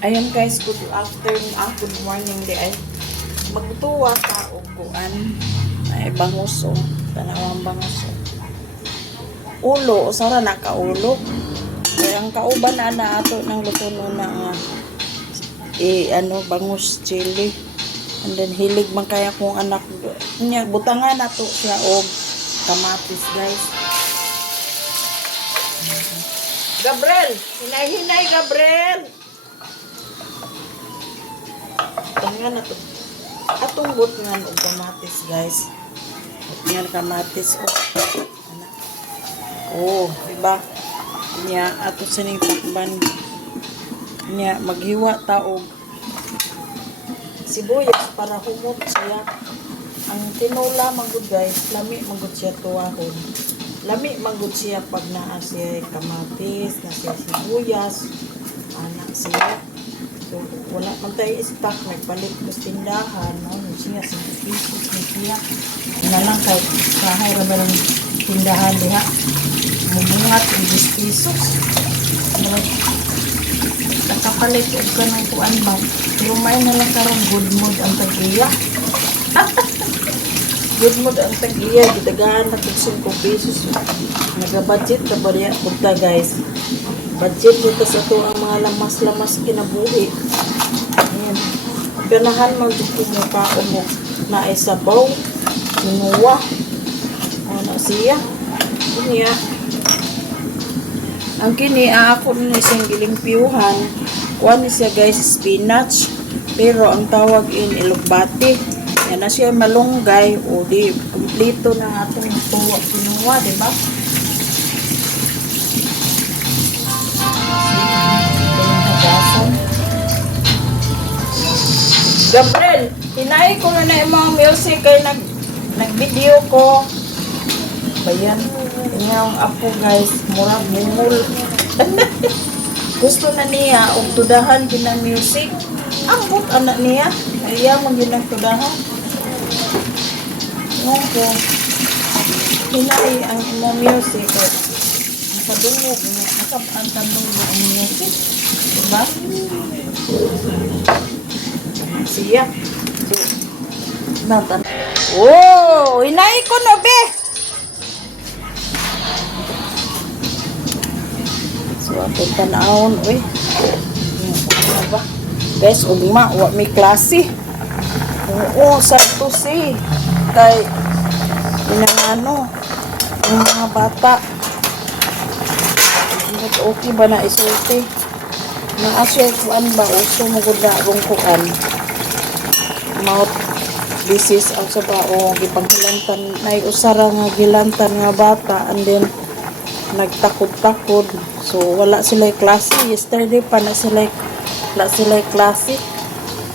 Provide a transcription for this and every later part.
Ayan guys, good afternoon, good morning di ay magtuwa ka og kuan ay bangus o tanawang bangus o ulo o sara nakaulo kaya ang kauban na ato ng luto no na nga bangus chili and then hilig man kaya kong anak niya butangan nato siya og kamatis guys. Gabriel, hinay-hinay Gabriel. Tangan na to. Atong butngan og kamatis, guys. Butngan kamatis diba? Nya ato sining takban. Nya maghiwa ta og sibuyas para humot siya. Ang tinola manggod guys, lami manggod siya tuwahon. Lami manggod siya pag naa siya kamatis, na siya sibuyas, anak siya. So, wala man tayo stock, nagpalit ko sa tindahan, no? Siya, 5 pesos na siya. Ano lang, kahit kahay ra ba ng tindahan diha, mubungat ng 10 pesos. Nakapalit ko ka ng kuan ba? Lumay na lang karong good mood ang tag-iya. Good mood ang tag-iya, gidagahan na kung 5 pesos. Nagabudget ka ba riya? Punta guys. Budget dito sa ito ang mga lamas-lamas kinabuhi. Ayan. Ganahan man dito mo kaon mo na ay sabaw, inuwa, na siya. Kanya. Ang kini, ako na siyang gilimpiyuhan. Kuha ni siya guys, spinach. Pero ang tawag in ilugbati. Yan na siya malunggay. O di, kumplito na atong tuwa kinuha, diba? Gabriel, hinay ko na yung mga music kay nag-video ko. Bayan, yung apo guys, murag mumul. Gusto na niya, og tudahan din ang music. Ambot anak niya, ayaw mo din ang tudahan. Ngayon ko, hinay ang mga music. Ang kadungog niya, ang kadungog ang music. Diba? Siya. Natan. Oh, hinay ko no be. So, atong tanawon, uy. Ano ba? Guys, ugma, wa may klase. Oo, sakto si. Kay, inangano, yung mga bata. Okay ba na isulti? Nang asya kuan ba, uso mo gud rong kuan. Mouth disease ang sa bao gipanghilantan nay usara nga gilantan nga bata and then nagtakod-takod so wala sila klase yesterday pa na sila klase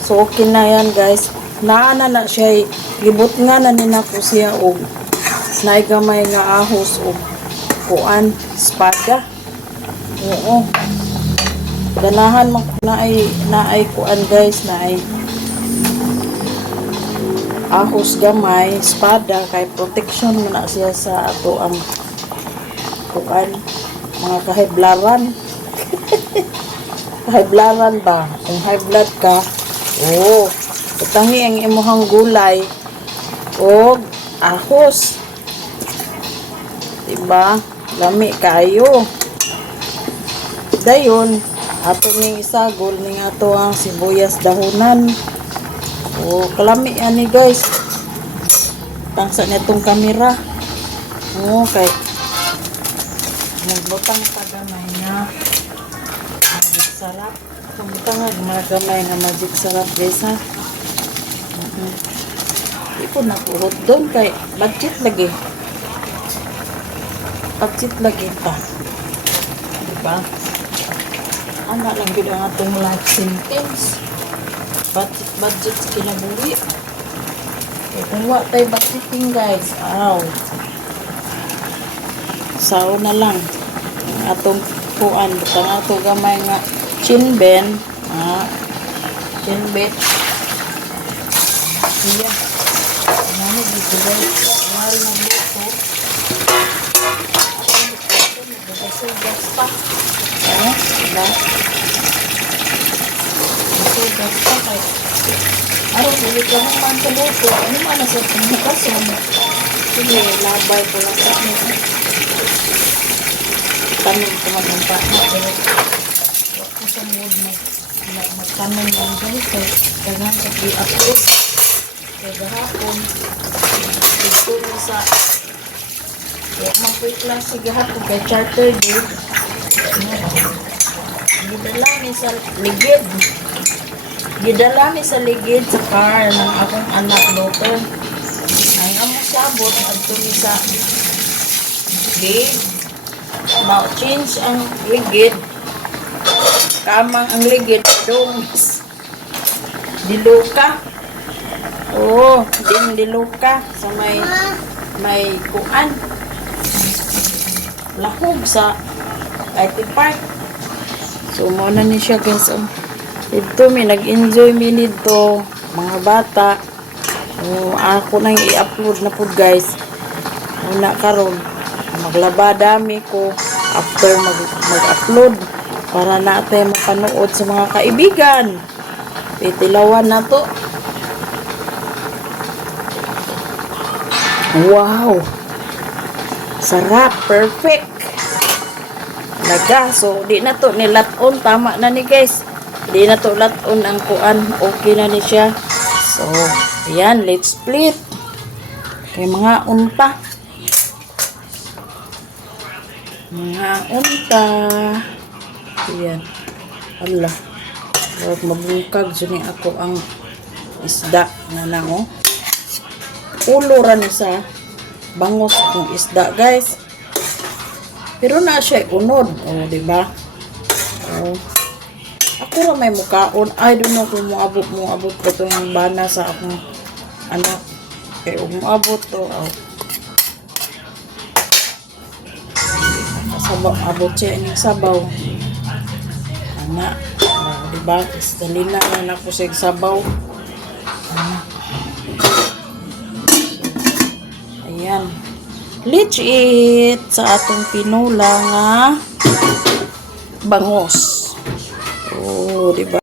so okay na yan guys naana na siya gibot nga na ninako siya og naigamay nga ahos og kuan espada oo ganahan mo na ay kuan guys na ay ahos gamay, espada, kay protection mo na siya sa ato ang kuan, mga kahiblaran. Kahiblaran ba? Kung high blood ka, utahi ang imuhang gulay o ahos. Diba? Lami kayo. Dayon, ato ning isagol ning ato ang sibuyas dahonan. Kalami yan ni guys. Tangsa na itong kamera. Okay. Nagbutang tagamay na magic sarap. Nagbutang magamay na magic sarap guys ha. Hindi ko nakuhod doon kay budget lagi. Budget lagi pa. Diba? Ano lang yun ang atong life sentence. Budget kinabuhi. Kung wala tayo budgeting guys, sao na lang ang atong kuan butang ato gamay nga chinben chinbet iya ano dito guys mahal na dito kasi gas pa diba basta kay aron dili ko man sa luto. Ano man na sa pagbukason. Sige, labay ko lang sa ano. Tanong ko man ang pa. Huwag ko sa mood magtanong lang guys. Kaya sa i-upload. Kaya gahapon. Ito na sa magpuit lang si gahapon kay charter day. Gidala mi sa ligid. Gidala mi sa ligid sa car ng akong anak luto. Ang amo sabot adto mi sa gate. Ma-change ang ligid. Kamang ang ligid dungis. Diluka. Oh, diluka sa may kuan. Lahog sa IT Park. So, muna ni siya guys. Dito, may nag-enjoy mi dito. Mga bata. Ako nang i-upload na po guys. Una karon maglaba dami ko after mag-upload para natin mapanood sa mga kaibigan. Pitilawan na to. Wow! Sarap! Perfect! Laga. So, di na to nilaton. Tama na ni guys. Di na to laton ang kuan. Okay na ni siya. So, ayan. Let's split. Kaya mga unta. Mga unta. Ayan. Allah. Huwag mabungkag. Suni ako ang isda na na oh. Ulo ra ni sa bangos ng isda guys. Pero na siya unod. O, diba? O. Ako ra may mukaon. I don't know kung muabot ko itong bana sa akong anak. Kaya umuabot to. O. Sabaw, abot siya ining sabaw. Anak. O, diba? Dalina na ako sa sabaw. Ayan. Let's eat sa atong pinula nga bangos. Oh, diba?